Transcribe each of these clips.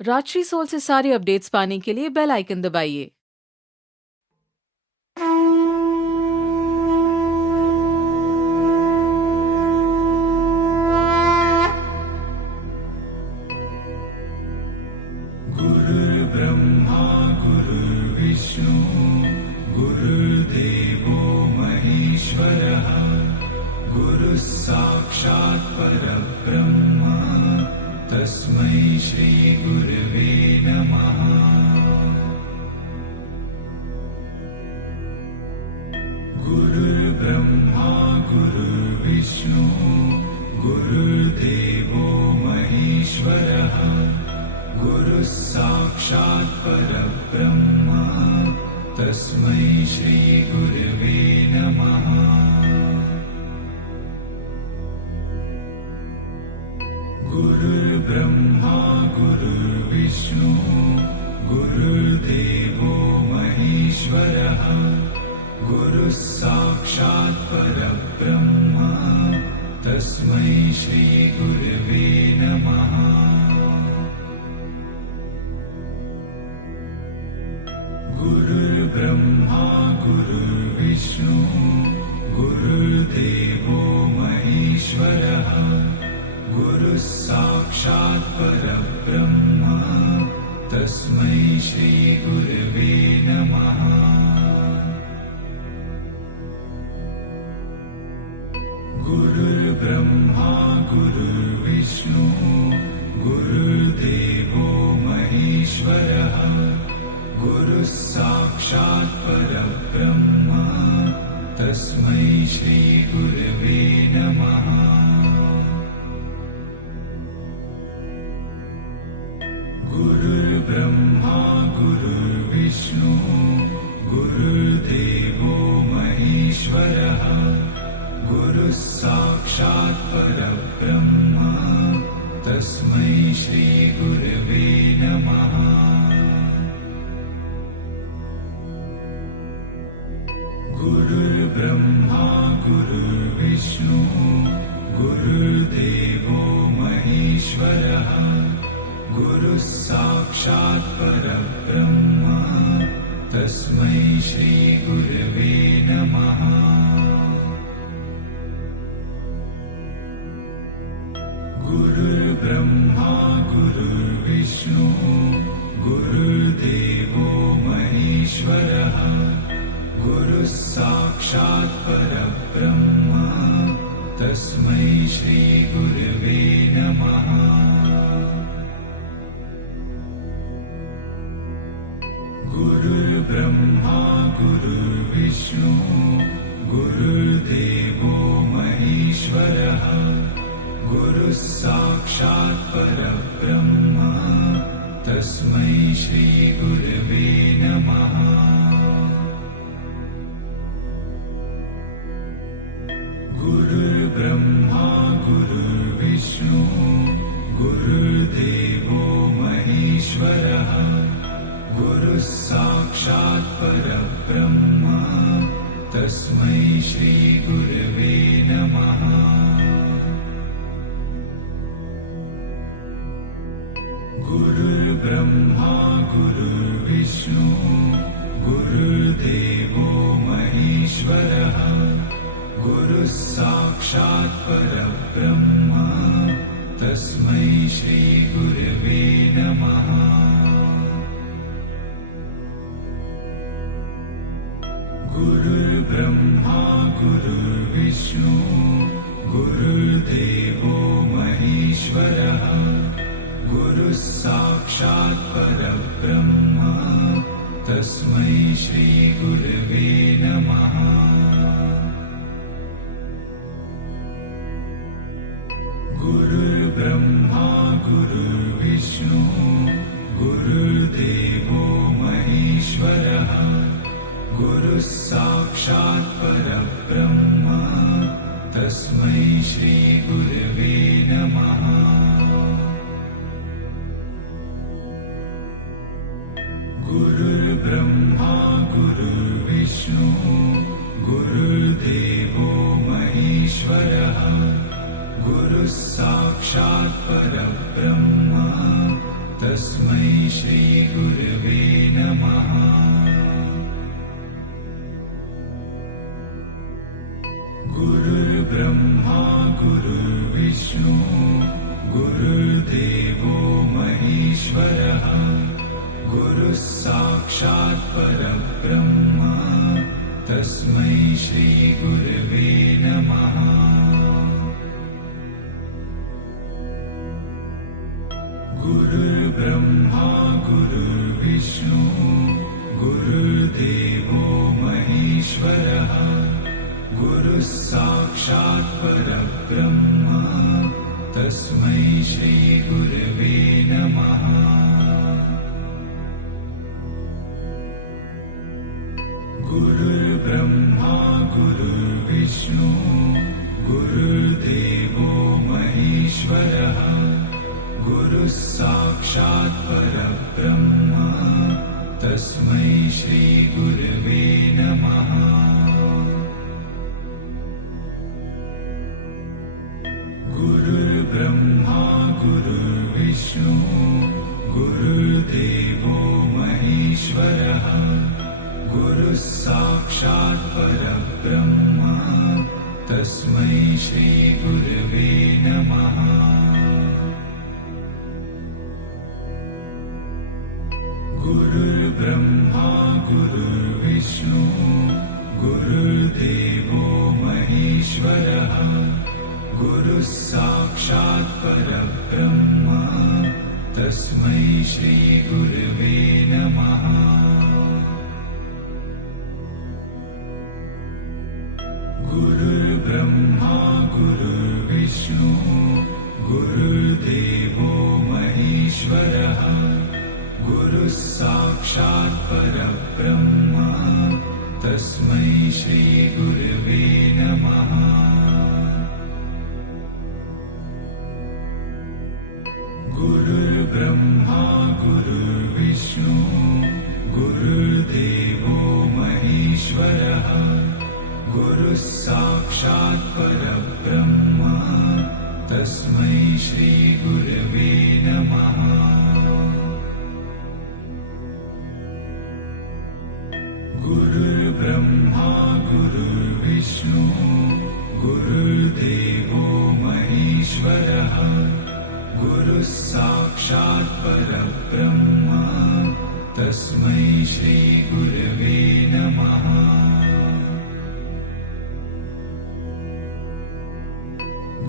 Rajshree soul से सारे updates पाने के लिए बेल आइकन दबाइए। गुरुर्ब्रह्मा गुरुर्विष्णु गुरुर्देवो महेश्वरः गुरुः साक्षात् परब्रह्म तस्मै श्री गुरवे नमः। गुरुर्ब्रह्मा गुरुर्विष्णु गुरुर्देवो महेश्वरः गुरुः साक्षात् परब्रह्म तस्मै श्री गुरवे नमः। गुरुर्ब्रह्मा गुरुर्विष्णु गुरुर्देवो महेश्वरः गुरुः साक्षात् परब्रह्म तस्मै श्री गुरवे नमः। गुरुर्ब्रह्मा गुरुर्विष्णु गुरुर्देवो महेश्वरः गुरुः साक्षात् परब्रह्म तस्मै श्री गुरवे नमः। गुरुर्ब्रह्मा गुरुर्विष्णु गुरुर्देवो महेश्वरः गुरुः साक्षात् परब्रह्म तस्मै श्री गुरवे नमः। गुरुर्ब्रह्मा गुरुर्विष्णु गुरुर्देवो महेश्वरः गुरुः साक्षात् परब्रह्म तस्मै श्री गुरवे नमः। गुरुर्ब्रह्मा गुरुर्विष्णु गुरुर्देवो महेश्वरः गुरुः साक्षात् परब्रह्म तस्मै श्री गुरवे नमः। गुरुर्ब्रह्मा गुरुर्विष्णु गुरुर्देवो महेश्वरः गुरुः साक्षात् परब्रह्म तस्मै श्री गुरवे नमः। गुरुर्ब्रह्मा गुरुर्विष्णु गुरुर्देवो महेश्वरः गुरुः साक्षात् परब्रह्म तस्मै श्री गुरवे नमः। गुरुर्ब्रह्मा गुरुर्विष्णु गुरुर्देवो महेश्वरः गुरुः साक्षात् परब्रह्म तस्मै श्री गुरवे नमः। गुरुर्ब्रह्मा गुरुर्विष्णु गुरुर्देवो महेश्वरः गुरुः साक्षात् परब्रह्म तस्मै श्री गुरवे नमः। गुरुर्ब्रह्मा गुरुर्विष्णु गुरुर्देवो महेश्वरः गुरुः साक्षात् परब्रह्म तस्मै श्री गुरवे नमः। गुरुर्ब्रह्मा गुरुर्विष्णु गुरुर्देवो महेश्वरः गुरुः साक्षात् परब्रह्म तस्मै श्री गुरवे नमः। गुरुर्ब्रह्मा गुरुर्विष्णु गुरुर्देवो महेश्वरः गुरुः साक्षात् परब्रह्म तस्मै श्रीगुरवे नमः। गुरुर्ब्रह्मा गुरुर्विष्णु गुरुर्देवो महेश्वरः गुरुः साक्षात् परब्रह्म तस्मै श्रीगुरवे नमः। गुरुर्ब्रह्मा गुरुर्विष्णु गुरुर्देवो महेश्वरः गुरुः साक्षात् परब्रह्म तस्मै श्रीगुरवे नमः। गुरुर्ब्रह्मा गुरुर्विष्णु गुरुर्देवो महेश्वरः गुरुः साक्षात् परब्रह्म तस्मै श्रीगुरवे नमः। गुरुर्ब्रह्मा गुरुर्विष्णु गुरुर्देवो महेश्वरः गुरुः साक्षात् परब्रह्म तस्मै श्रीगुरवे नमः। गुरुर्ब्रह्मा गुरुर्विष्णु गुरुर्देवो महेश्वरः गुरुः साक्षात् परब्रह्म तस्मै श्रीगुरवे नमः। गुरुर्ब्रह्मा गुरुर्विष्णु गुरुर्देवो महेश्वरः गुरुः साक्षात् परब्रह्म तस्मै श्रीगुरवे नमः। गुरुर्ब्रह्मा गुरुर्विष्णु गुरुर्देवो महेश्वरः गुरुः साक्षात् परब्रह्म तस्मै श्रीगुरवे नमः। गुरुर्ब्रह्मा गुरुर्विष्णु गुरुर्देवो महेश्वरः गुरुः साक्षात् परब्रह्म तस्मै श्रीगुरवे नमः।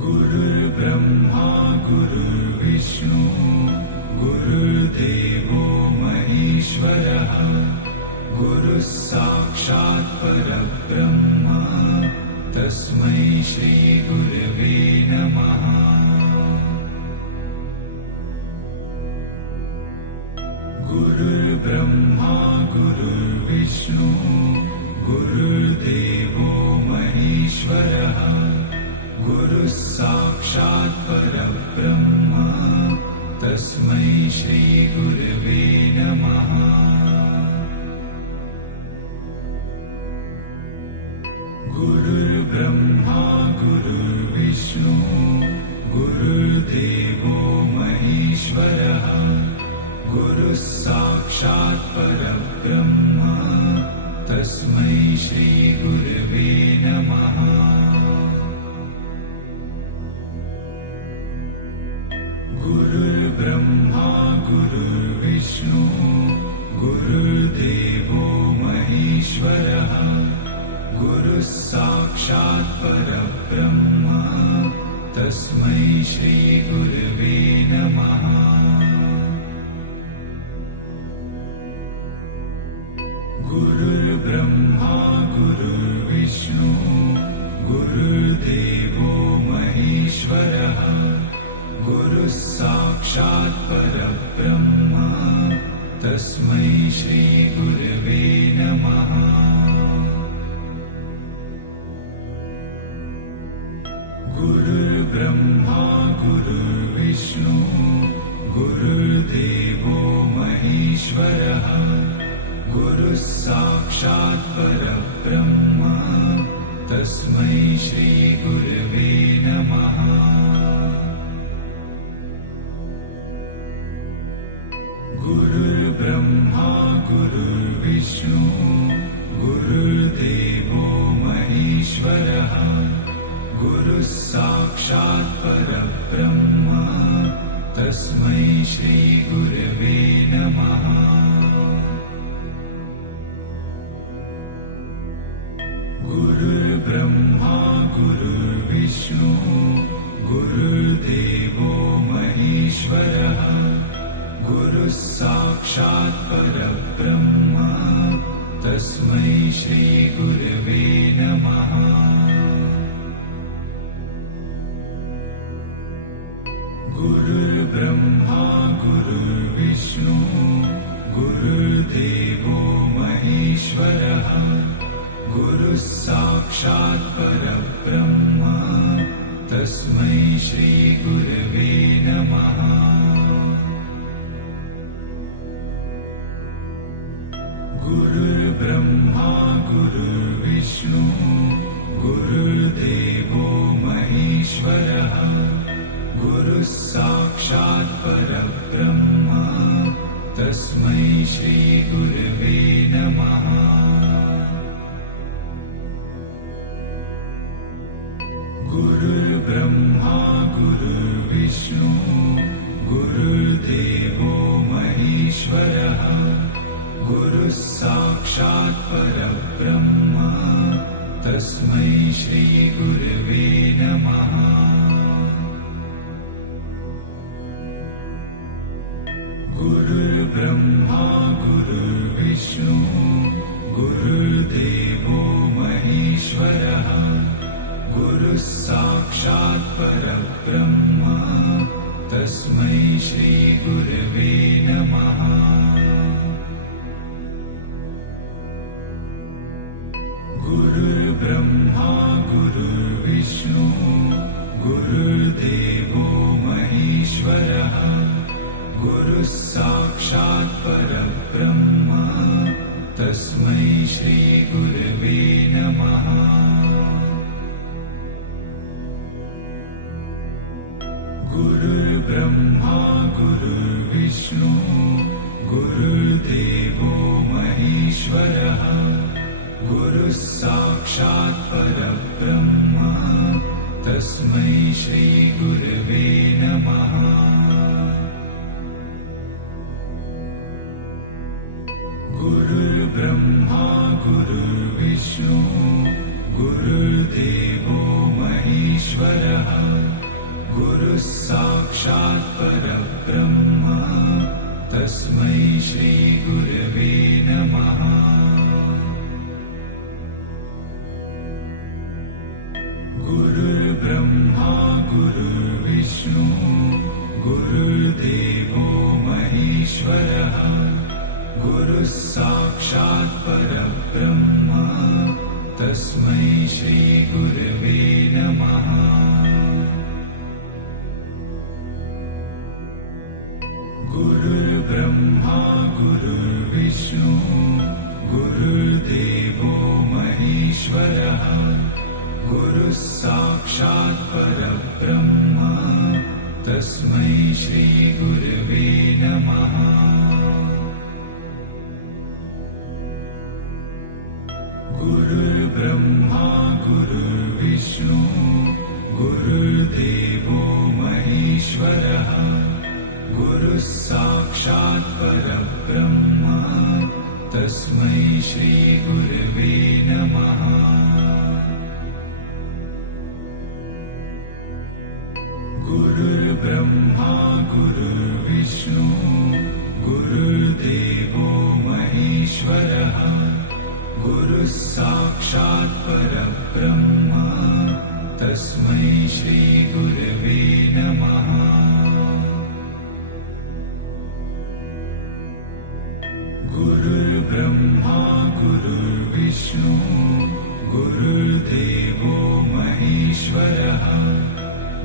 गुरुर्ब्रह्मा गुरुर्विष्णु गुरुर्देवो महेश्वरः गुरुः साक्षात् परब्रह्म तस्मै श्रीगुरवे नमः। गुरुर्ब्रह्मा गुरुर्विष्णु गुरुर्देवो महेश्वरः गुरुः साक्षात् परब्रह्म तस्मै श्रीगुरवे नमः। गुरुर्ब्रह्मा गुरुर्विष्णु गुरुर्देवो महेश्वरः गुरुः साक्षात् परब्रह्म तस्मै श्रीगुरवे नमः। गुरुर्ब्रह्मा गुरुर्विष्णु गुरुर्देवो महेश्वरः गुरुः साक्षात् परब्रह्म तस्मै श्रीगुरवे नमः। गुरुर्ब्रह्मा गुरुर्विष्णु गुरुर्देवो महेश्वरः गुरुः साक्षात् परब्रह्म तस्मै श्रीगुरवे नमः। गुरुर्ब्रह्मा गुरुर्विष्णु गुरुर्देवो महेश्वरः गुरुः साक्षात् परब्रह्म तस्मै श्रीगुरवे नमः। परब्रह्म तस्मै श्रीगुरवे नमः। गुरुर्ब्रह्मा गुरुर्विष्णु गुरुर्देवो महेश्वरः गुरुः साक्षात् परब्रह्म तस्मै श्रीगुरवे नमः। गुरुर्ब्रह्मा गुरुर्विष्णु गुरुर्देवो महेश्वरः गुरुः साक्षात् परब्रह्म तस्मै श्रीगुरवे नमः। गुरुर्ब्रह्मा गुरुर्विष्णु गुरुर्देवो महेश्वरः गुरुः साक्षात् परब्रह्म तस्मै श्रीगुरवे नमः। गुरुर्ब्रह्मा गुरुर्विष्णु गुरुर्देवो महेश्वरः गुरुः साक्षात् परब्रह्म तस्मै श्रीगुरवे नमः। गुरुर्ब्रह्मा गुरुर्विष्णु गुरुर्देवो महेश्वरः गुरुः साक्षात् परब्रह्म तस्मै श्रीगुरवे नमः। गुरुर्ब्रह्मा गुरुर्विष्णु गुरुर्देवो महेश्वरः गुरुः साक्षात् परब्रह्म तस्मै श्रीगुरवे नमः। गुरुर्ब्रह्मा गुरुर्विष्णु गुरुर्देवो महेश्वरः गुरुः साक्षात् परब्रह्म तस्मै श्रीगुरवे नमः। गुरुर्ब्रह्मा गुरुर्विष्णु गुरुर्देवो महेश्वरः गुरुः साक्षात् परब्रह्म तस्मै श्रीगुरवे नमः। गुरुर्ब्रह्मा गुरुर्विष्णु गुरुर्देवो महेश्वरः गुरुः साक्षात् परब्रह्म तस्मै श्रीगुरवे नमः। गुरुर्ब्रह्मा गुरुर्विष्णु गुरुर्देवो महेश्वरः गुरुः साक्षात् परब्रह्म तस्मै श्रीगुरवे नमः। गुरुर्ब्रह्मा गुरुर्विष्णु गुरुर्देवो महेश्वरः गुरुः साक्षात् परब्रह्म तस्मै श्रीगुरवे नमः। गुरुर्ब्रह्मा गुरुर्विष्णु गुरुर्देवो महेश्वरः गुरुः साक्षात् परब्रह्म तस्मै श्रीगुरवे नमः। गुरुर्ब्रह्मा गुरुर्विष्णु गुरुर्देवो महेश्वरः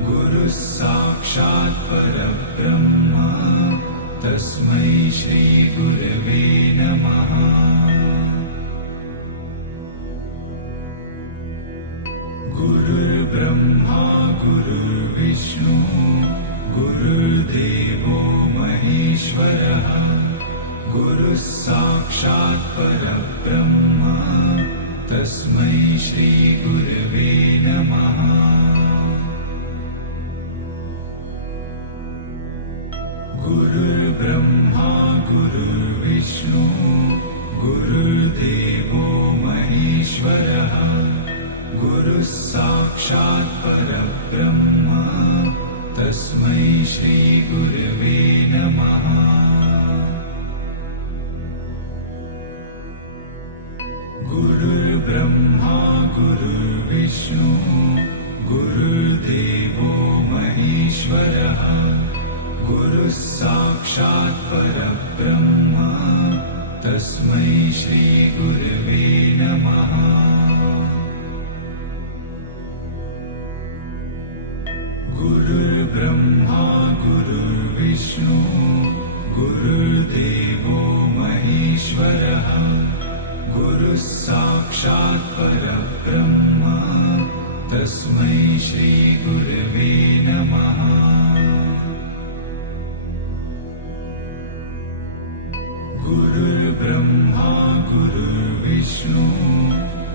गुरुः साक्षात् परब्रह्म तस्मै श्रीगुरवे नमः। गुरुर्ब्रह्मा गुरुर्विष्णु गुरुर्देवो महेश्वरः गुरुः साक्षात् परब्रह्म तस्मै श्रीगुरवे नमः। गुरुर्ब्रह्मा गुरुर्विष्णु गुरुर्देवो महेश्वरः गुरुः साक्षात् परब्रह्म तस्मै श्री गुरवे नमः। गुरुर्ब्रह्मा गुरुर्विष्णु गुरुर्देवो महेश्वरः गुरुः साक्षात् परब्रह्म तस्मै श्री गुरवे नमः। गुरुर्ब्रह्मा गुरुर्विष्णु गुरुर्देवो महेश्वरः गुरुः साक्षात् परब्रह्म तस्मै श्री गुरवे नमः। गुरुर्ब्रह्मा गुरुर्विष्णु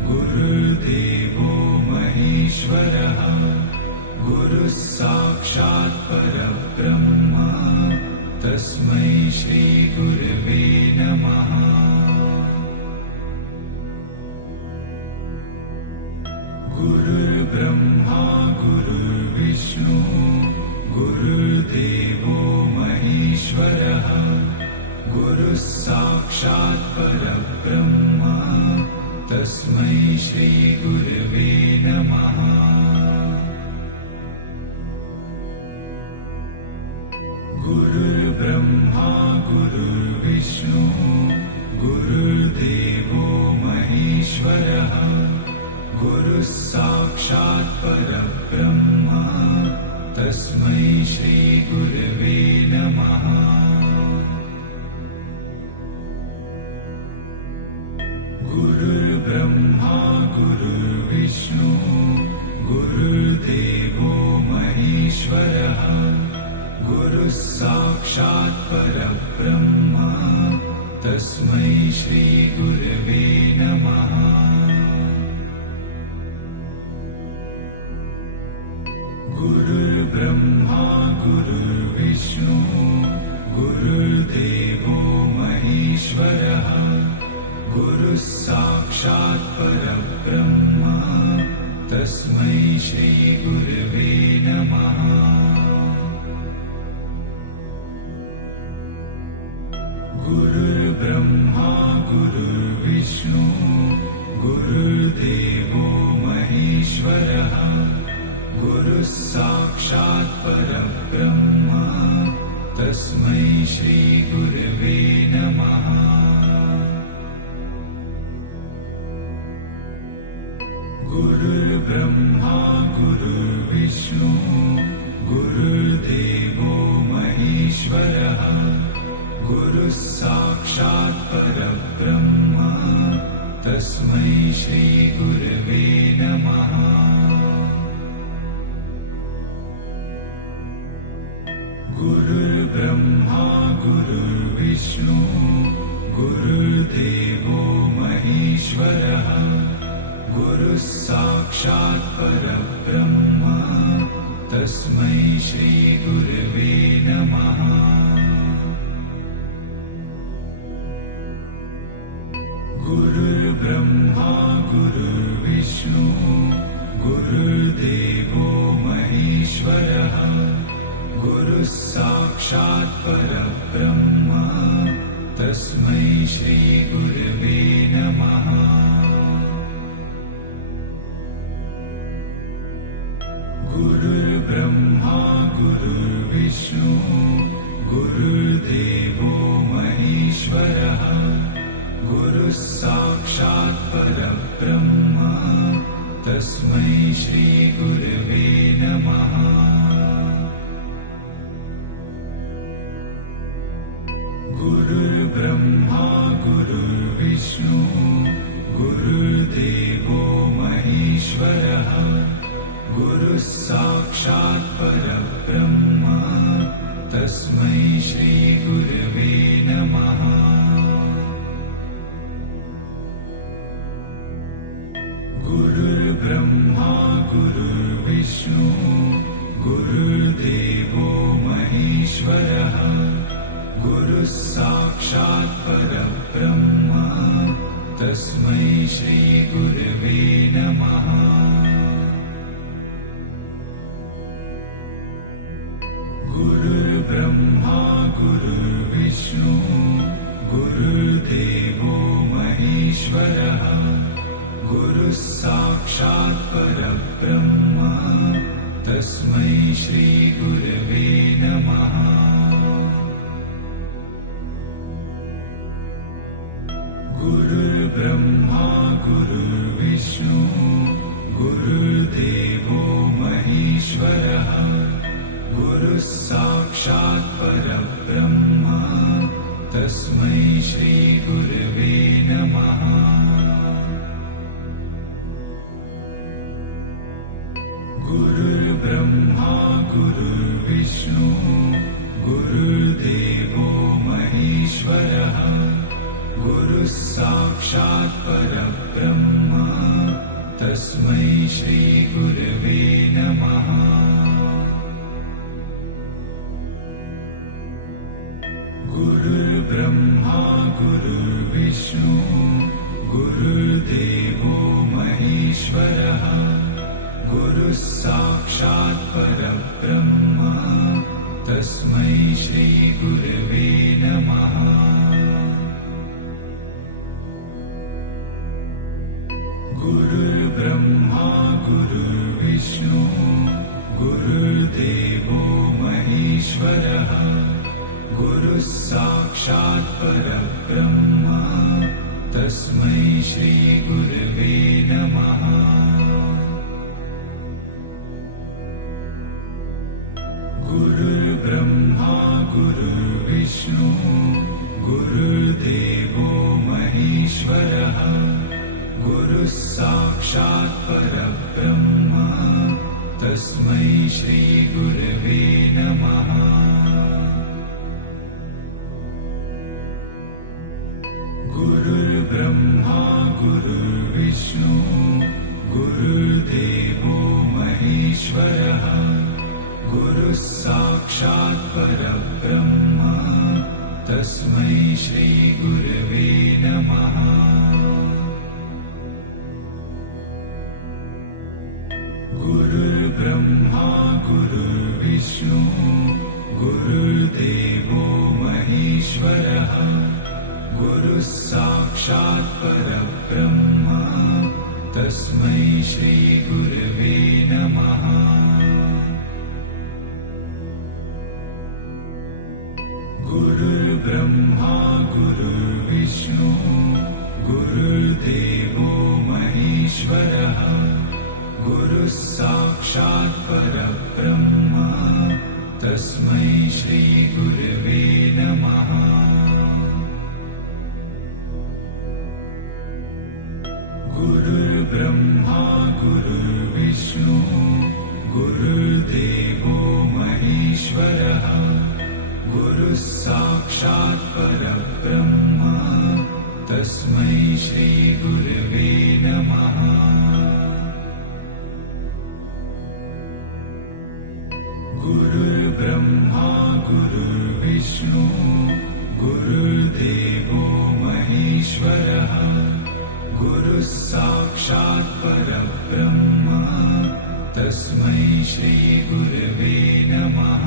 गुरुर्देवो महेश्वरः गुरुः साक्षात् परब्रह्म तस्मै श्री गुरवे नमः। गुरुर्ब्रह्मा गुरुर्विष्णु गुरुर्देवो महेश्वरः गुरुः साक्षात् परब्रह्म तस्मै श्री गुरवे नमः। गुरुर्ब्रह्मा गुरुर्विष्णु गुरुर्देवो महेश्वरः गुरुः साक्षात् परब्रह्म तस्मै श्री गुरवे नमः। गुरुर्ब्रह्मा गुरुर्विष्णु गुरुर्देवो महेश्वरः गुरुः साक्षात् परब्रह्म तस्मै श्री गुरवे नमः। गुरुर्ब्रह्मा गुरुर्विष्णु गुरुर्देवो महेश्वरः गुरुः साक्षात् परब्रह्म तस्मै श्री गुरवे नमः। गुरुर्ब्रह्मा गुरुर्विष्णु गुरुर्देवो महेश्वरः गुरुः साक्षात् परब्रह्म तस्मै श्री गुरवे नमः। गुरुर्ब्रह्मा गुरुर्विष्णु गुरुर्देवो महेश्वरः गुरुः साक्षात् परब्रह्म तस्मै श्री गुरवे नमः। गुरुर्ब्रह्मा गुरुर्विष्णु गुरुर्देवो महेश्वरः गुरुः साक्षात् परब्रह्म तस्मै श्री गुरवे नमः। गुरुर्ब्रह्मा गुरुर्विष्णु गुरुर्देवो महेश्वरः गुरुः साक्षात् परब्रह्म तस्मै श्री गुरवे नमः। गुरुर्ब्रह्मा गुरुर्विष्णु गुरुर्देवो महेश्वरः गुरुः साक्षात् परब्रह्म तस्मै श्री गुरवे नमः। गुरुर्ब्रह्मा गुरुर्विष्णु गुरुर्देवो महेश्वरः गुरुः साक्षात् परब्रह्म तस्मै श्री गुरवे नमः। गुरुर्ब्रह्मा गुरुर्विष्णु गुरुर्देवो महेश्वरः श्रीगुरवे नमः। गुरुर्ब्रह्मा गुरुर्विष्णु गुरुर्देवो महेश्वरः गुरुः साक्षात् परब्रह्म तस्मै श्रीगुरवे नमः। गुरुर्ब्रह्मा गुरुर्विष्णु गुरुर्देवो महेश्वरः गुरुः साक्षात् परब्रह्म तस्मै श्रीगुरवे नमः। गुरुर्ब्रह्मा गुरुर्विष्णु गुरुर्देवो महेश्वरः गुरुः साक्षात् परब्रह्म तस्मै श्रीगुरवे नमः। गुरुर्ब्रह्मा गुरुर्विष्णु गुरुर्देवो महेश्वरः गुरुः साक्षात् परब्रह्म तस्मै श्रीगुरवे नमः। गुरुर्ब्रह्मा गुरुर्विष्णु गुरुर्देवो महेश्वरः गुरुः साक्षात् परब्रह्म तस्मै श्रीगुरवे नमः। गुरुर्ब्रह्मा गुरुर्विष्णु गुरुर्देवो महेश्वरः गुरुः साक्षात् परब्रह्म तस्मै श्रीगुरवे नमः। गुरुर्ब्रह्मा गुरुर्विष्णु गुरुर्देवो महेश्वरः गुरुः साक्षात् परब्रह्म तस्मै श्रीगुरवे नमः। गुरुर्ब्रह्मा गुरुर्विष्णु गुरुर्देवो महेश्वरः गुरुः साक्षात् परब्रह्म तस्मै श्रीगुरवे नमः। गुरुर्ब्रह्मा गुरुर्विष्णु गुरुर्देवो महेश्वरः गुरुः साक्षात् परब्रह्म तस्मै श्रीगुरवे नमः। गुरुर्ब्रह्मा गुरुर्विष्णु गुरुर्देवो महेश्वरः गुरुः साक्षात् परब्रह्म तस्मै श्रीगुरवे नमः। गुरुर्ब्रह्मा गुरुर्विष्णु गुरुर्देवो महेश्वरः गुरुः साक्षात् परब्रह्म तस्मै श्रीगुरवे नमः।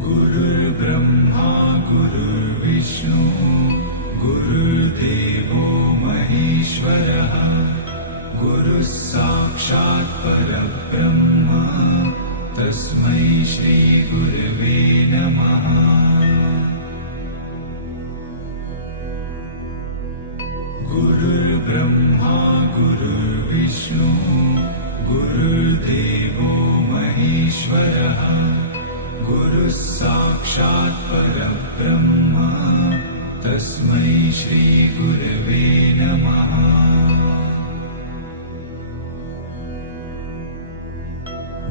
गुरुर्ब्रह्मा गुरुर्विष्णु गुरुर्देवो महेश्वरः गुरुः साक्षात् परब्रह्म तस्मै श्रीगुरवे नमः। गुरुर्ब्रह्मा गुरुर्विष्णु गुरुर्देवो महेश्वरः गुरुः साक्षात् परब्रह्म तस्मै श्रीगुरवे नमः।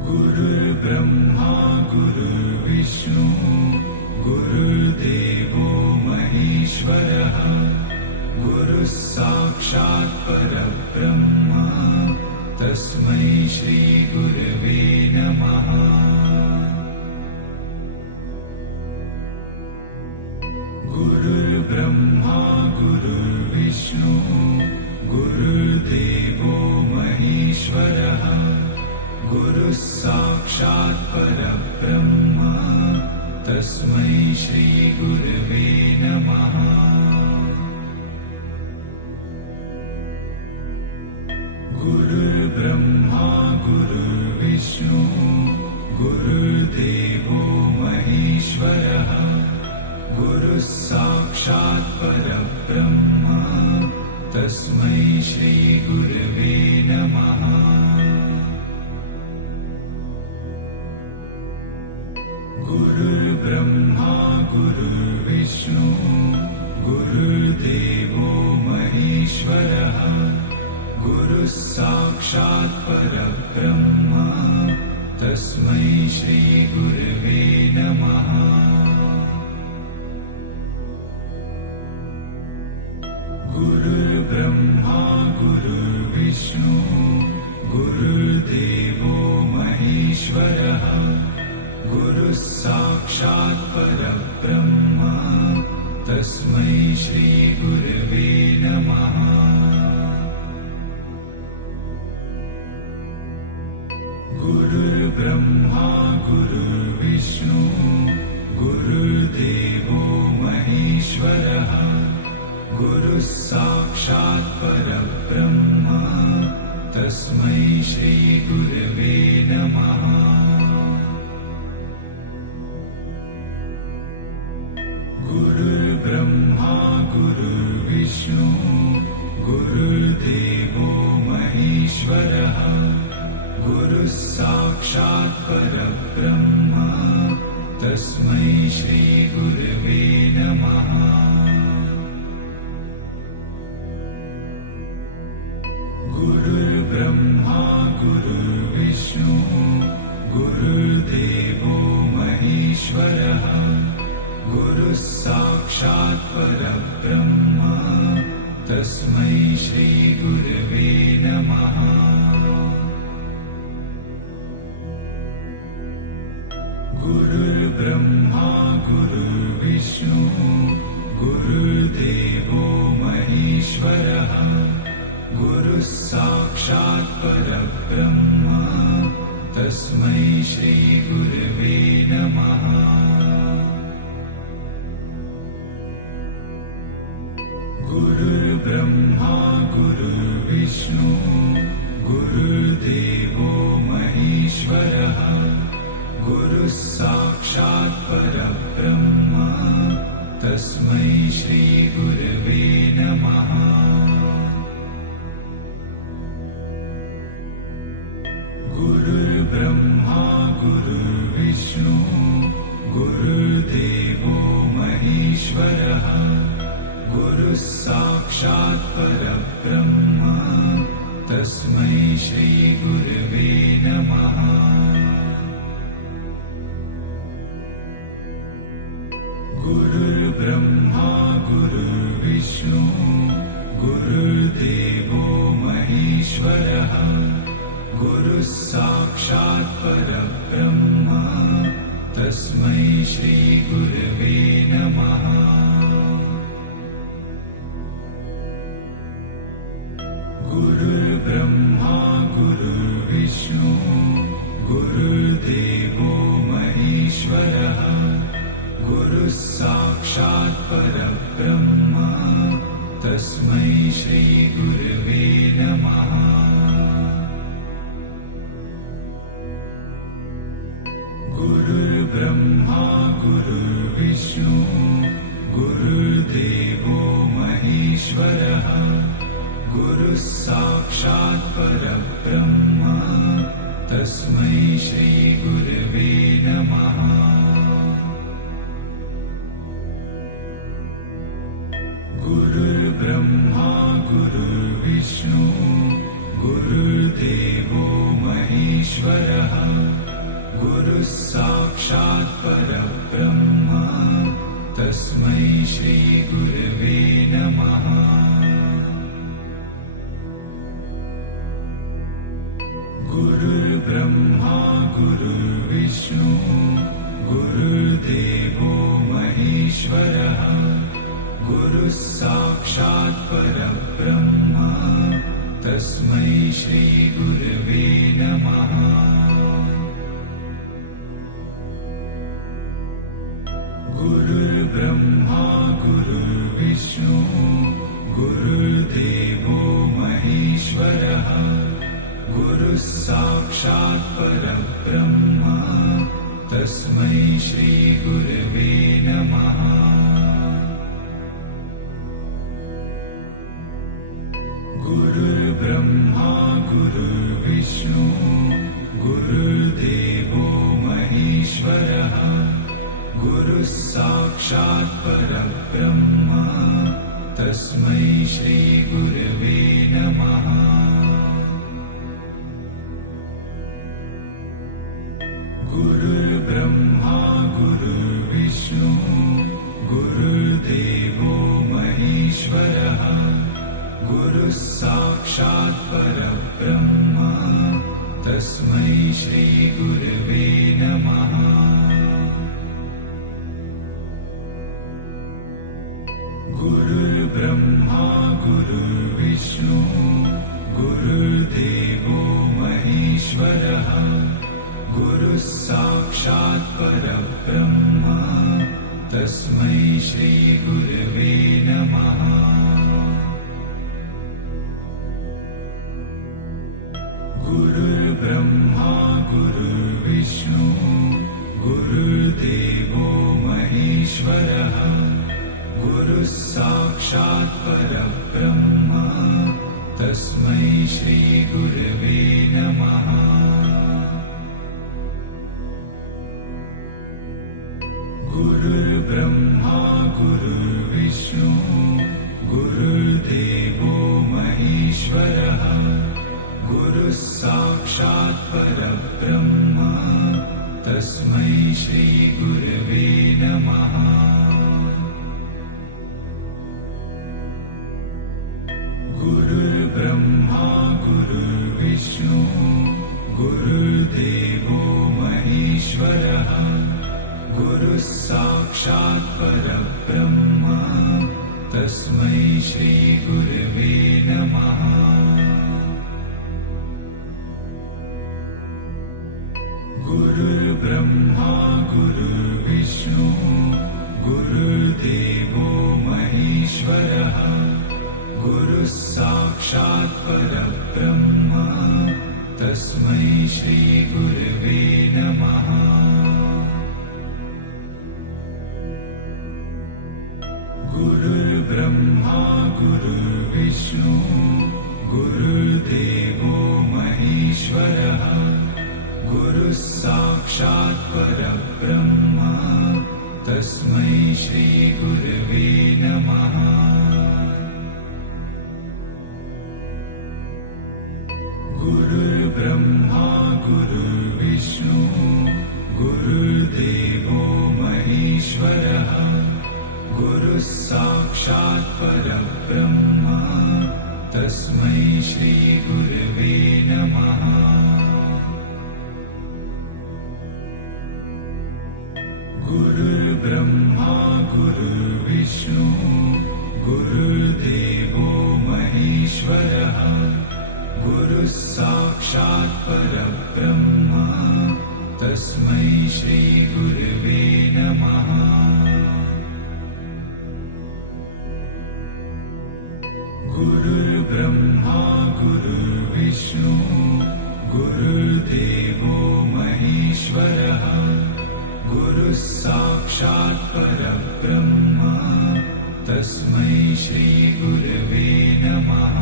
गुरुर्ब्रह्मा गुरुर्विष्णु गुरुर्देवो महेश्वरः गुरुः साक्षात् परब्रह्म तस्मै श्रीगुरवे नमः। गुरुर्ब्रह्मा महेश्वरः गुरुः साक्षात् परब्रह्म तस्मै श्रीगुरवे नमः। गुरुर्ब्रह्मा गुरुर्विष्णु गुरुर्देवो महेश्वरः गुरुः साक्षात् परब्रह्म तस्मै श्रीगुरवे नमः। गुरुर्ब्रह्मा गुरुर्विष्णु गुरुर्देवो महेश्वरः गुरुः साक्षात् परब्रह्म तस्मै श्रीगुरवे नमः। गुरुर्ब्रह्मा गुरुर्विष्णु गुरुर्देवो महेश्वरः गुरुः साक्षात् परब्रह्म तस्मै श्रीगुरवे नमः। गुरुर्ब्रह्मा गुरुर्विष्णु गुरुर्देवो महेश्वरः गुरुः साक्षात् परब्रह्म तस्मै श्रीगुरवे नमः। गुरुर्ब्रह्मा गुरुर्विष्णु गुरुर्देवो महेश्वरः गुरुः साक्षात् परब्रह्म तस्मै श्रीगुरवे नमः। गुरुर्ब्रह्मा गुरुर्विष्णु गुरुर्देवो महेश्वरः गुरुः साक्षात् परब्रह्म तस्मै श्रीगुरवे नमः। गुरुर्ब्रह्मा गुरुर्विष्णु गुरुर्देवो महेश्वरः गुरुः साक्षात् परब्रह्म तस्मै श्रीगुरवे नमः। गुरुर्ब्रह्मा गुरुर्विष्णु गुरुर्देवो महेश्वरः गुरुः साक्षात् परब्रह्म तस्मै श्रीगुरवे नमः। गुरुर्ब्रह्मा गुरुर्विष्णु गुरुर्देवो महेश्वरः गुरुः साक्षात् परब्रह्म तस्मै श्रीगुरवे नमः। गुरुर्ब्रह्मा गुरुर्विष्णु गुरुर्देवो महेश्वरः गुरुः साक्षात् परब्रह्म तस्मै श्रीगुरवे नमः। गुरुर्ब्रह्मा गुरुर्विष्णु गुरुर्देवो महेश्वरः गुरुः साक्षात् परब्रह्म तस्मै श्रीगुरवे नमः। गुरुर्ब्रह्मा गुरुर्विष्णु गुरुर्देवो महेश्वरः गुरुः साक्षात् परब्रह्म तस्मै श्रीगुरवे नमः। गुरुर्ब्रह्मा गुरुर्विष्णु गुरुर्देवो महेश्वरः गुरुः साक्षात् परब्रह्म तस्मै श्रीगुरवे नमः। गुरुर्ब्रह्मा गुरुर्विष्णु गुरुर्देवो महेश्वरः गुरुः साक्षात् परब्रह्म तस्मै श्रीगुरवे नमः। गुरुर्ब्रह्मा गुरुर्विष्णु गुरुर्देवो महेश्वरः गुरुः साक्षात् परब्रह्म तस्मै श्रीगुरवे नमः। गुरुर्ब्रह्मा गुरुर्विष्णु गुरुर्देवो महेश्वरः गुरुः साक्षात् परब्रह्म तस्मै श्रीगुरवे नमः। गुरुर्ब्रह्मा गुरुर्विष्णु गुरुर्देवो महेश्वरः गुरुः साक्षात् परब्रह्म तस्मै श्रीगुरवे नमः। गुरुर्ब्रह्मा गुरुर्विष्णु गुरुर्देवो महेश्वरः गुरुः साक्षात् परब्रह्म तस्मै श्रीगुरवे नमः। गुरुर्ब्रह्मा गुरुर्विष्णु गुरुर्देवो महेश्वरः गुरुः साक्षात् परब्रह्म तस्मै श्रीगुरवे नमः। गुरुर्ब्रह्मा गुरुर्विष्णु गुरुर्देवो महेश्वरः गुरुः साक्षात् परब्रह्म तस्मै श्रीगुरवे नमः। गुरुर्ब्रह्मा गुरुर्विष्णु गुरुर्देवो महेश्वरः गुरुः साक्षात् परब्रह्म तस्मै श्रीगुरवे नमः। गुरुर्ब्रह्मा गुरुर्विष्णु गुरुर्देवो महेश्वरः गुरुः साक्षात् परब्रह्म तस्मै श्रीगुरवे नमः। गुरुर्ब्रह्मा गुरुर्विष्णु गुरुर्देवो महेश्वरः गुरुः साक्षात् परब्रह्म तस्मै श्रीगुरवे नमः। गुरुर्ब्रह्मा गुरुर्विष्णु गुरुर्देवो महेश्वरः गुरुः साक्षात् परब्रह्म तस्मै श्रीगुरवे नमः। गुरुर्ब्रह्मा गुरुर्विष्णु गुरुर्देवो महेश्वरः गुरुः साक्षात् परब्रह्म तस्मै श्रीगुरवे नमः। गुरुर्ब्रह्मा गुरुर्विष्णु गुरुर्देवो महेश्वरः गुरुः साक्षात् परब्रह्म तस्मै श्रीगुरवे नमः।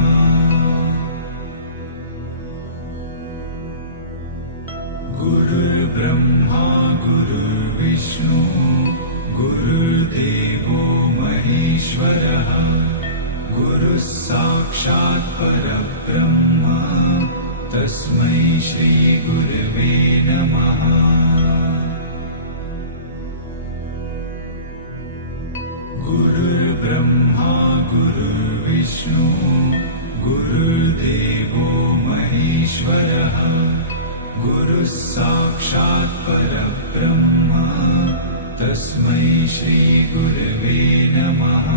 गुरुर्ब्रह्मा गुरुर्विष्णु गुरुर्देवो महेश्वरः गुरुः साक्षात् परब्रह्म तस्मै श्रीगुरवे नमः। गुरुर्ब्रह्मा गुरुर्विष्णु गुरुर्देवो महेश्वरः गुरुः साक्षात् परब्रह्म तस्मै श्रीगुरवे नमः।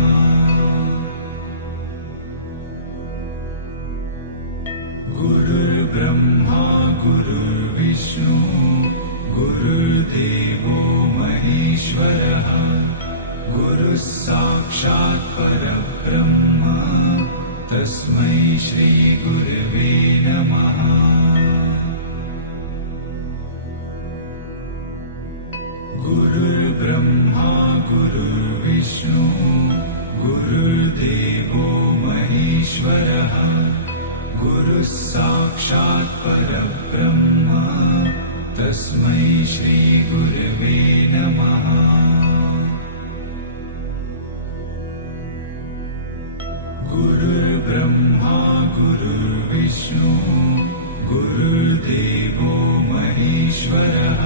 गुरुर्देवो महेश्वरः गुरुः साक्षात् परब्रह्म तस्मै श्रीगुरवे नमः। गुरुर्ब्रह्मा गुरुर्विष्णु गुरुर्देवो महेश्वरः गुरुः साक्षात् परब्रह्म तस्मै श्रीगुरवे नमः। गुरुर्ब्रह्मा गुरुर्विष्णु गुरुर्देवो महेश्वरः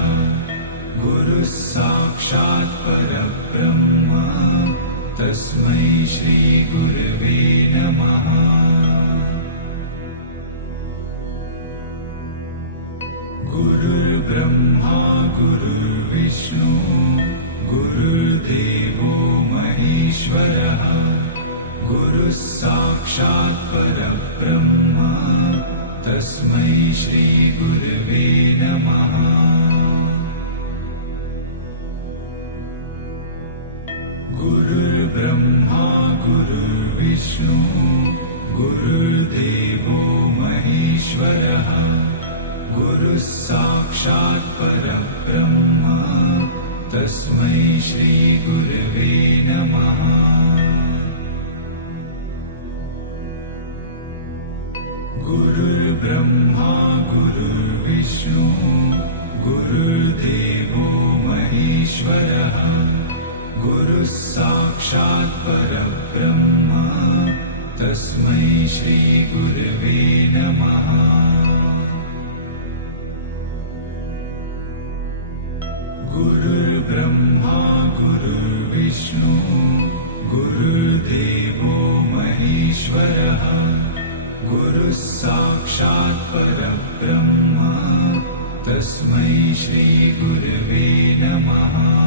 गुरुः साक्षात् परब्रह्म तस्मै श्रीगुरवे नमः। गुरुर्ब्रह्मा गुरुर्विष्णु गुरुर्देवो महेश्वरः गुरुः साक्षात् परब्रह्म तस्मै श्रीगुरवे नमः। गुरुर्ब्रह्मा गुरुर्विष्णु गुरुर्देवो महेश्वरः गुरुः साक्षात् परब्रह्म तस्मै श्रीगुरवे नमः। गुरुर्ब्रह्मा गुरुर्विष्णु गुरुर्देवो महेश्वरः गुरुः साक्षात् परब्रह्म तस्मै श्रीगुरवे नमः। गुरुर्ब्रह्मा गुरुर्विष्णु गुरुर्देवो महेश्वरः गुरुः साक्षात् परब्रह्म तस्मै श्रीगुरवे नमः।